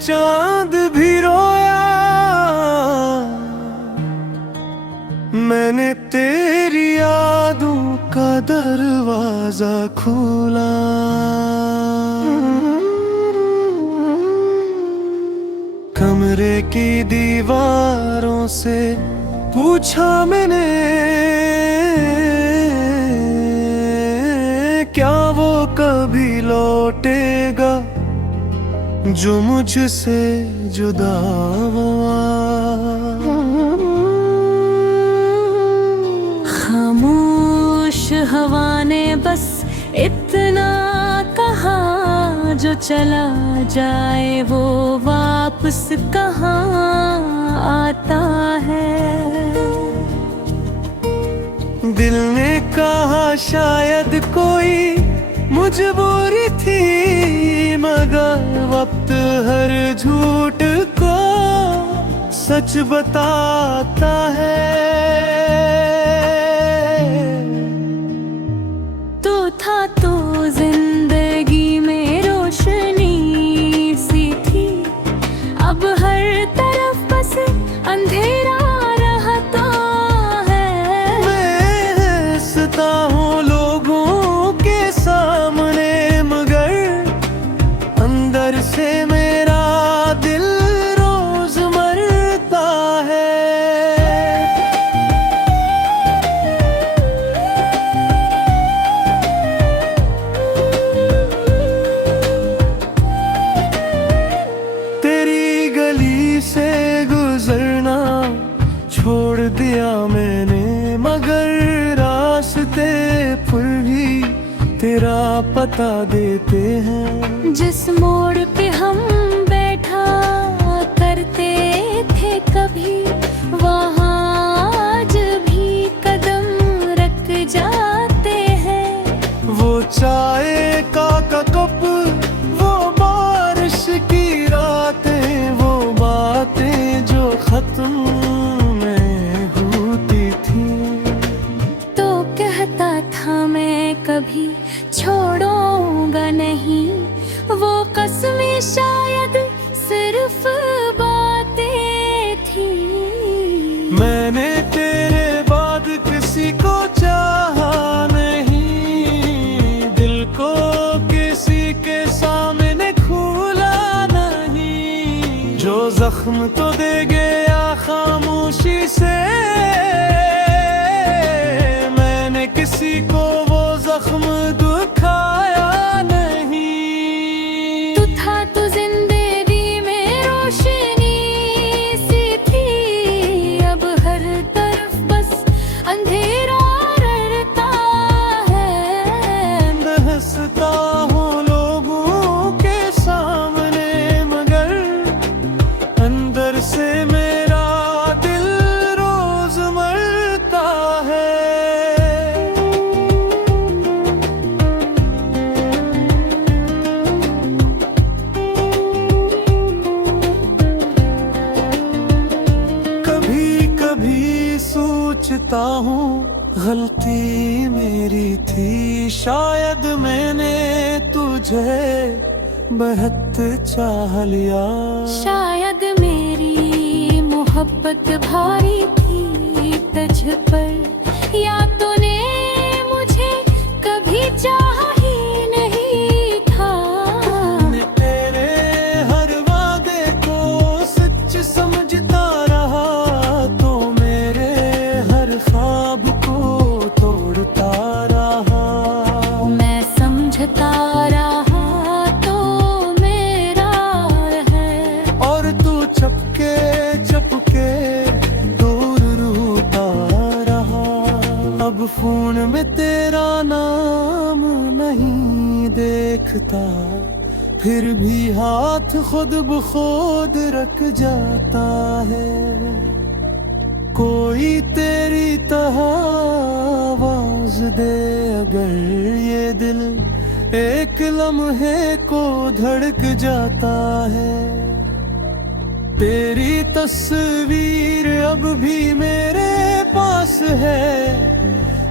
चांद भी रोया, मैंने तेरी यादों का दरवाजा खोला। कमरे की दीवारों से पूछा मैंने, क्या वो कभी लौटेगा जो मुझसे जुदा हुआ। खामोश हवा ने बस इतना कहा, जो चला जाए वो वापस कहाँ आता है। दिल ने कहा शायद कोई मजबूरी थी, मगर वक्त हर झूठ को सच बताता है। तू था तो जिंदगी में रोशनी सी थी, अब हर तरफ बस अंधेरा रहता है। मैं हंसता हूँ लोगों के सामने, मगर अंदर से मेरा दिल रोज मरता है। तेरी गली से गुजरना छोड़ दिया मैंने, मगर रास्ते पर भी तेरा पता देते हैं। जिस मोड़ पे हम बैठा करते थे कभी, वहाँ आज भी कदम रख जाते हैं। वो चाय का कप, वो बारिश की रातें, वो बातें जो खत्म में होती थी। तो कहता था मैं कभी छोड़ूंगा नहीं, वो कसमें शायद सिर्फ बातें थी। मैंने तेरे बाद किसी को चाहा नहीं, दिल को किसी के सामने खोला नहीं। जो जख्म तो दे गया खामोशी से, मैंने किसी को वो जख्म दुखाया नहीं। तू था तो जिंदगी में रोशनी सी थी, अब हर तरफ बस अंधेरा रहता है। हंसता हूँ लोगों के सामने, मगर अंदर से मेरा दिल रोज मरता है। कभी कभी सोचता हूँ गलती मेरी थी, शायद मैंने तुझे बहुत चाह लिया। शायद मेरी मोहब्बत भारी थी तुझ पर, या तूने मुझे कभी चाहा ही नहीं था। मैं तेरे हर वादे को सच समझता रहा, तो मेरे हर ख्वाब को तोड़ता रहा। मैं समझता रहा तो मेरा है, और तू चपके चपके दूर रूठा रहा। अब फोन में तेरा नाम नहीं देखता, फिर भी हाथ खुद ब खुद रख जाता है। कोई तेरी तरह आवाज दे अगर, ये दिल एक लम्हे को धड़क जाता है। तेरी तस्वीर अब भी मेरे पास है,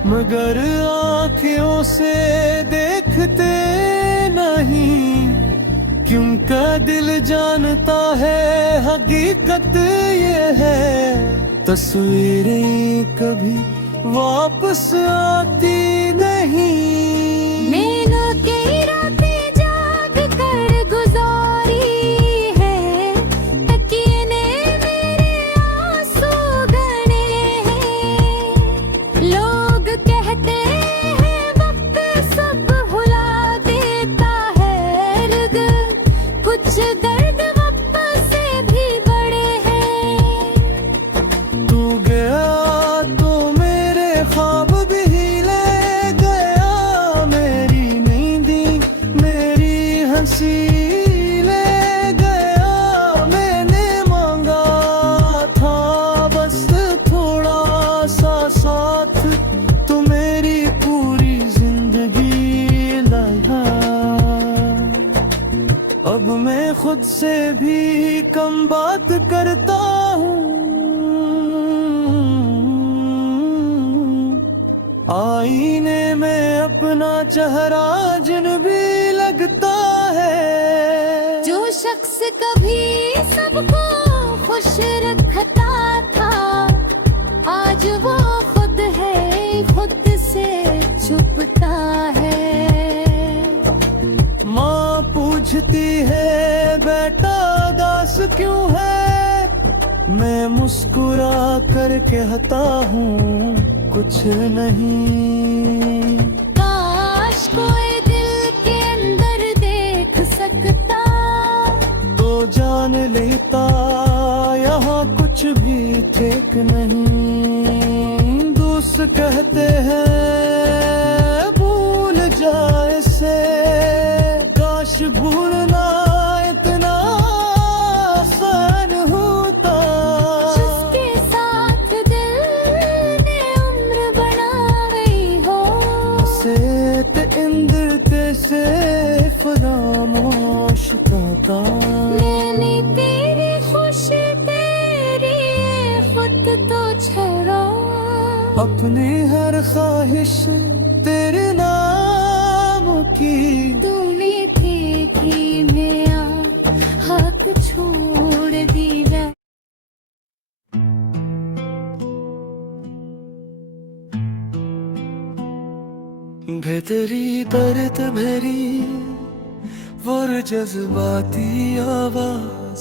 मगर आँखों से देखते नहीं। क्योंकि दिल जानता है हकीकत ये है, तस्वीरें कभी वापस आती नहीं। मैंने कई रातें जाग कर गुजारी है, तकिए ने मेरे आंसू गने हैं। लोग कहते हैं वक्त सब भुला देता है, रुग कुछ दर्द वापस से भी बड़े हैं। तू गया तो मेरे ख्वाब भी ले गया, मेरी नींदी मेरी हंसी ले गया। मैंने मांगा था बस थोड़ा सा साथ, तो मेरी पूरी जिंदगी लगा। अब मैं खुद से भी कम बात करता हूँ, आईने में अपना चेहरा अजनबी लगता है। जो शख्स कभी सबको खुश रखता था, आज वो खुद है खुद से छुपता है। माँ पूछती है बेटा दास क्यों है, मैं मुस्कुरा कर कहता हूँ कुछ नहीं। काश कोई दिल के अंदर देख सकता, तो जान लेता यहाँ कुछ भी ठीक नहीं। दोस्त कहते हैं भूल जाए से, काश भूलना इतना आसान होता। जिसके साथ दिल ने उम्र बनाई हो, सेत इंद्र से फरामोश का। मैंने तेरी खुशी तेरी खुद तो छरा, अपनी हर ख्वाहिश तेरे नाम की। तूने देखी मेरा हक छोड़ दिया। बेतरी दर्द मेरी और जज्बाती आवाज,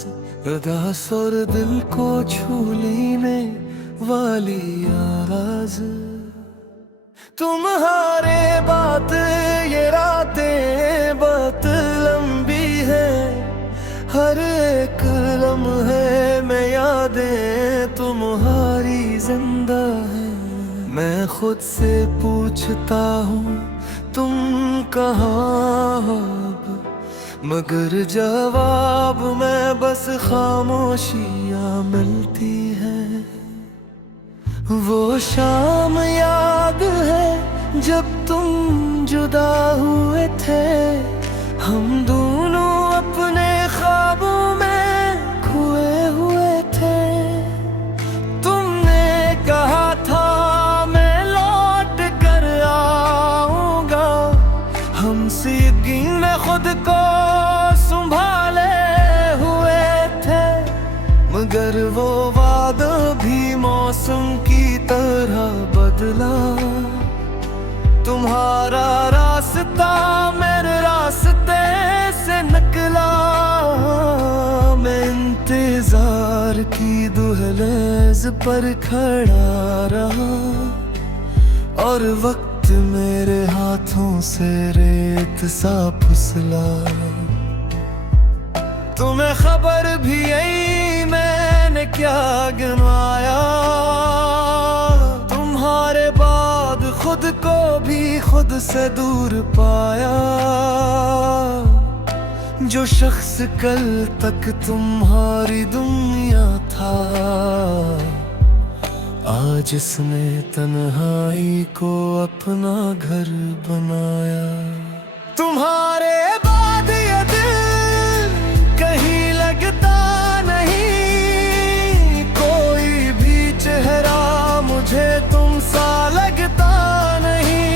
अदास और दिल को छू लेने वाली आवाज। तुम्हारे बात ये रातें बहुत लंबी है, हर एक लम्हे में यादें तुम्हारी जिंदा है। मैं खुद से पूछता हूँ तुम कहाँ हो अब, मगर जवाब में बस खामोशियाँ मिलती है। वो शाम याद है जब तुम जुदा हुए थे, हम दोनों अपने ख्वाबों में खोए हुए थे। तुमने कहा था मैं लौट कर आऊंगा, हम सीधी में खुद को संभाले हुए थे, मगर वो वादा भी मौसम की तरह बदला। तुम्हारा रास्ता मेरे रास्ते से निकला, मैं इंतजार की दुहलेज पर खड़ा रहा, और वक्त मेरे हाथों से रेत सा फिसला। तुम्हें खबर भी आई मैंने क्या गिनवाया, तुम्हारे बाद खुद को भी खुद से दूर पाया। जो शख्स कल तक तुम्हारी दुनिया था, आज इसने तन्हाई को अपना घर बनाया। तुम्हारे बाद ये दिल कहीं लगता नहीं, कोई भी चेहरा मुझे तुम सा लगता नहीं।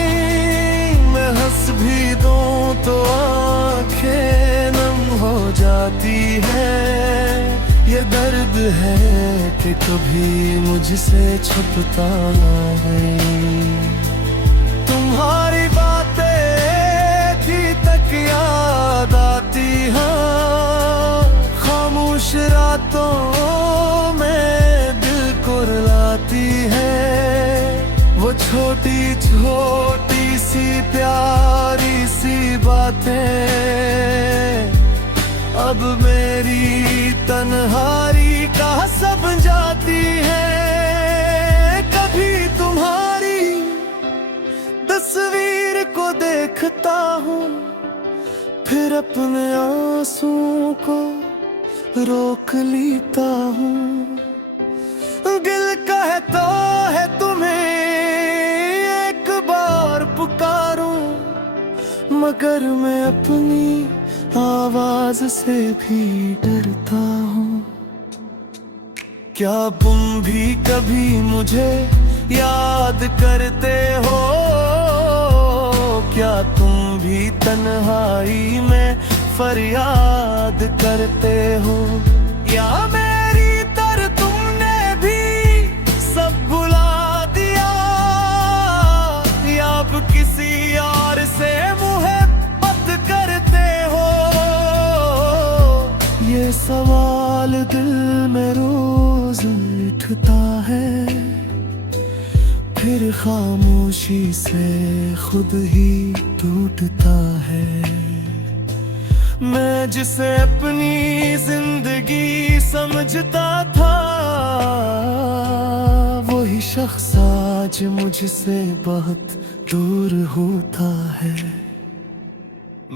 मैं हंस भी दूं तो आंखें नम हो है कि कभी मुझसे छुपता नहीं। तुम्हारी बातें थी तक याद आती हैं, खामोश रातों में दिल को रुलाती है। वो छोटी छोटी सी प्यारी सी बातें अब मेरी तन्हाई का सब जाती है। कभी तुम्हारी तस्वीर को देखता हूँ, फिर अपने आंसुओं को रोक लेता हूँ। दिल कहता है तुम्हें एक बार पुकारूं, मगर मैं अपनी आवाज से भी डरता हूँ। क्या तुम भी कभी मुझे याद करते हो? क्या तुम भी तन्हाई में फरियाद करते हो? या मेरी तरह तुमने भी सब भुला दिया, या अब किसी और से मोहब्बत करते हो? ये सवाल दिल में रोज उठता है, फिर खामोशी से खुद ही टूटता है। मैं जिसे अपनी जिंदगी समझता था, वही शख्स आज मुझसे बहुत दूर होता है।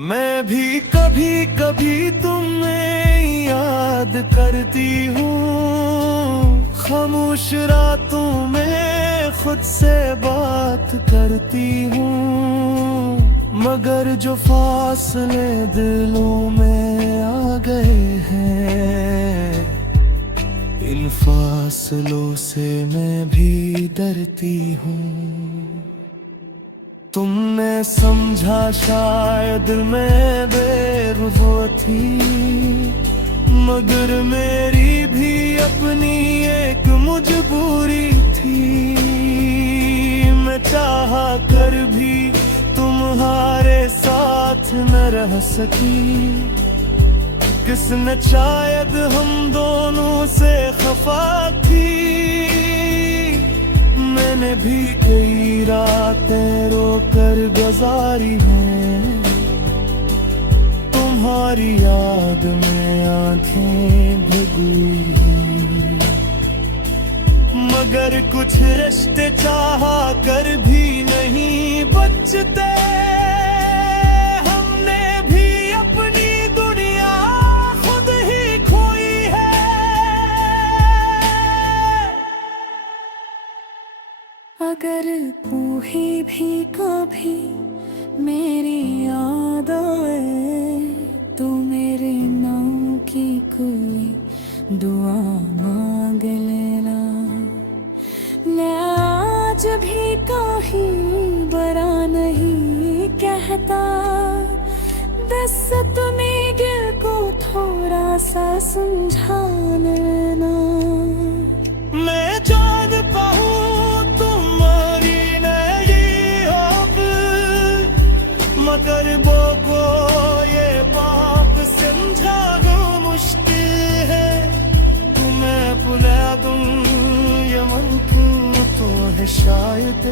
मैं भी कभी कभी तुम्हें याद करती हूँ, खामोश रातों में खुद से बात करती हूँ। मगर जो फासले दिलों में आ गए हैं, इन फासलों से मैं भी डरती हूँ। तुमने समझा शायद मैं बेरुज़ थी, मगर मेरी भी अपनी एक मजबूरी थी। मैं चाहा कर भी तुम्हारे साथ न रह सकी, किस्मत शायद हम दोनों से खफा थी। मैंने भी कई रातें रोकर गुजारी हैं, तुम्हारी याद में आंखें भिगोई हैं। मगर कुछ रिश्ते चाहा कर भी नहीं बचते, हमने भी अपनी दुनिया खुद ही खोई है। अगर तू ही भी कभी मेरी याद आए, तो मेरे नाम की कोई दुआ मांग लेना। मैं आज भी कहीं बरा नहीं कहता, बस तुम्हें दिल को थोड़ा सा समझा लेना। मैं चाँद पाऊँ तुम्हारी नई अब, मगर वो को ये बाप समझाना मुश्किल है। तुम्हें भुला दूँ ये मुमकिन तो है शायद,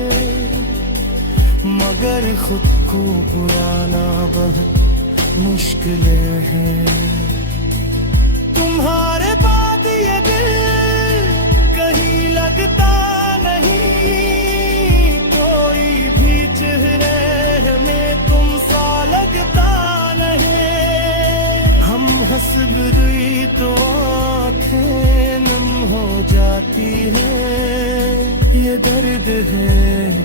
मगर खुद को बुलाना बहुत मुश्किल है। तुम्हारे बाद ये दिल कहीं लगता नहीं, कोई भी चेहरे में तुम सा लगता नहीं। हम हंस भी तो आँखें नम हो जाती हैं। ये दर्द है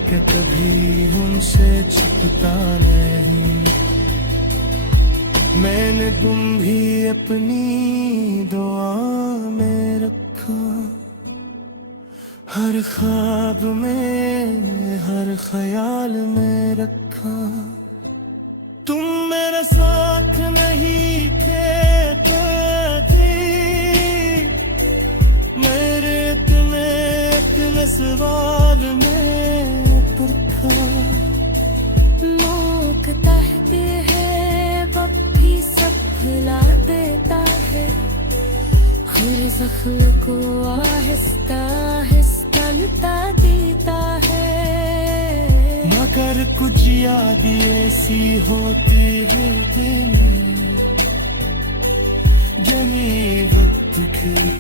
कि कभी हमसे छुपता नहीं। मैंने तुम भी अपनी दुआ में रखा, हर ख्वाब में हर ख्याल में रखा। तुम मेरे साथ नहीं थे, सवाल में पुरखा मौक कहते हैं वब भी सब भुला देता है हर जख्म को आहिस्ता आहिस्ता मिटा देता है मगर कुछ याद ऐसी होती है देने जने वक्त की